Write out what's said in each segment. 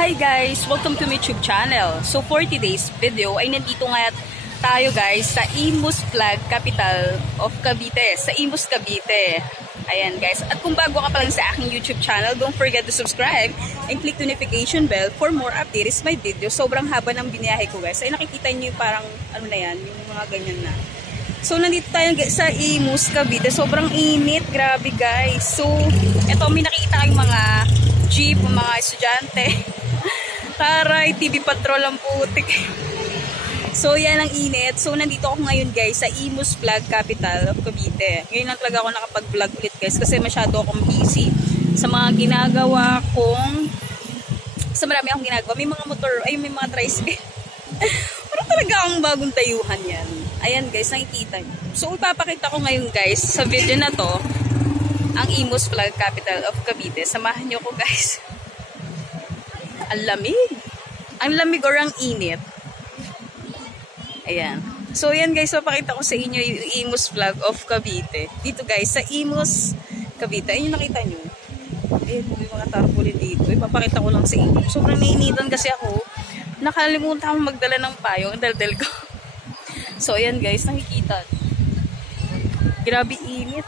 Hi guys! Welcome to my YouTube channel. So for today's video ay nandito nga tayo guys sa Imus Flag Capital of Cavite. Sa Imus, Cavite. Ayan guys. At kung bago ka pa lang sa aking YouTube channel, don't forget to subscribe and click the notification bell for more updates my video. Sobrang haba ng biniyahe ko guys. Ay nakikita nyo yung parang ano na yan, yung mga ganyan na. So nandito tayo sa Imus, Cavite. Sobrang init. Grabe guys. So eto may nakikita kayong mga jeep, mga estudyante. Taray, TV Patrol ang putik. So yan ang init. So nandito ako ngayon guys sa Imus Flag Capital of Cavite. Ngayon lang talaga ako nakapag-vlog ulit guys kasi masyado akong busy sa mga ginagawa kong marami akong ginagawa. May mga motor, ay may mga tricycle. Parang talaga akong bagong tayuhan yan. Ayan guys, nakikita nyo. So ipapakita ko ngayon guys sa video na to ang Imus Flag Capital of Cavite. Samahan nyo ko guys. Ang lamig. Ang lamig or ang init. Ayan. So yan guys, papakita ko sa inyo yung Imus Flag of Cavite. Dito guys, sa Imus, Cavite. Ayun yung nakita nyo. Ayun, may mga tarpaulin dito. Ipapakita ko lang sa inyo. Sobrang nainitan kasi ako. Nakalimutan akong magdala ng payo. Ang daldal ko. So ayan guys, nakikita. Grabe init.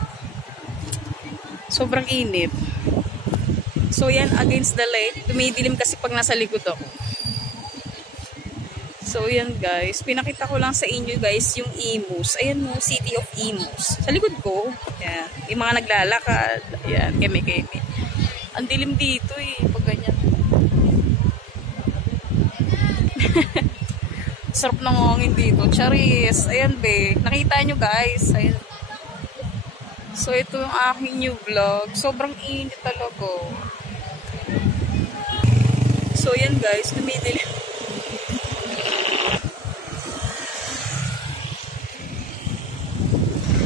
Sobrang init. So yan, against the light. Dumidilim kasi pag nasa likod ako. So yan guys, pinakita ko lang sa inyo guys yung Imus. Ayan mo, City of Imus. Sa likod ko, yan. Yung mga naglalakad. Ayan, keme-keme. Ang dilim dito eh, pag ganyan. Sarap ng hangin dito. Charis. Ayan be. Nakita nyo guys. Ayan. So ito yung aking new vlog. Sobrang init talaga. So yan guys, dumidilim.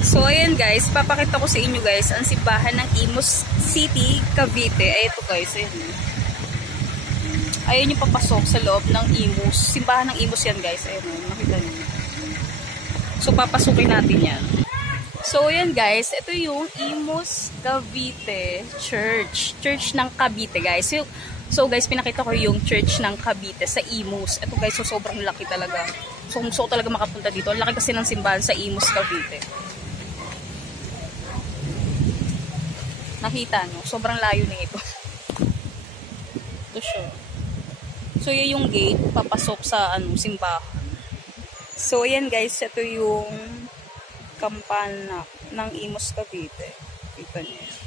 So ayan guys, papakita ko sa inyo guys ang simbahan ng Imus City, Cavite. Ay ito guys, ayan. Ayan yung papasok sa loob ng Imus. Simbahan ng Imus yan guys. Ayan, nakita niyo. So papasukin natin yan. So ayan guys, ito yung Imus Cavite Church. Church ng Cavite guys. So guys, pinakita ko yung church ng Cavite sa Imus. Ito guys, so sobrang laki talaga. So kung gusto talaga makapunta dito, ang laki kasi ng simbahan sa Imus, Cavite. Nakita no? Sobrang layo na ito. Ito siya. So yun yung gate, papasok sa simbahan. So ayan guys, ito yung kampana ng Imus, Cavite. Kita niyo.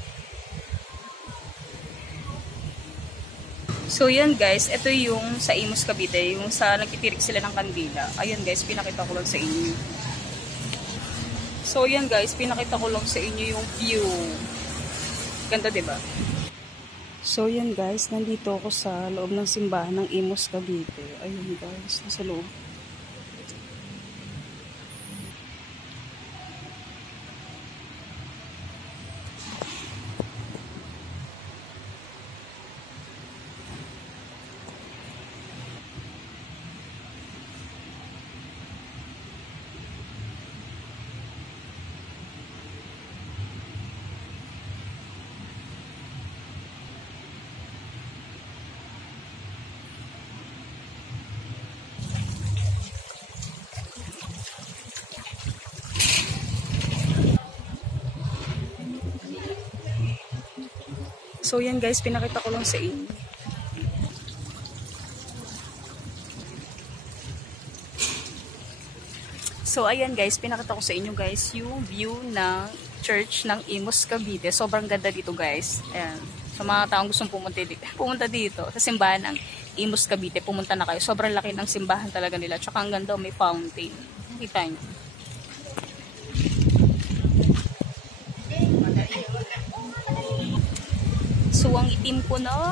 So yan guys, ito yung sa Imus, Cavite, yung sa nagtitirik sila ng kandila. Ayan guys, pinakita ko lang sa inyo. So yan guys, pinakita ko lang sa inyo yung view. Ganda diba? So yan guys, nandito ako sa loob ng simbahan ng Imus, Cavite. Ayun guys, nasa loob. So yan guys, pinakita ko lang sa inyo. So ayan guys, pinakita ko sa inyo guys yung view ng church ng Imus, Cavite. Sobrang ganda dito guys. Ayan. Sa mga taong gustong pumunta dito sa simbahan ng Imus, Cavite, pumunta na kayo. Sobrang laki ng simbahan talaga nila. Tsaka ang ganda, may fountain. Kita nyo. So, ang itim ko na,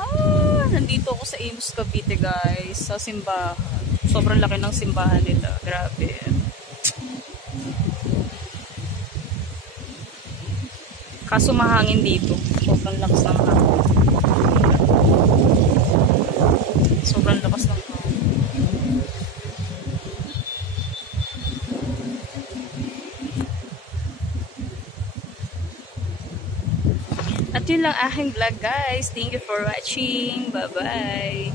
nandito ako sa Imus, Cavite guys, sa simbahan. Sobrang laki ng simbahan nila. Grabe. Kaso mahangin dito. Sobrang lakas ng hangin. Sobrang lakas ng hangin. At yun lang aking vlog guys. Thank you for watching. Bye bye.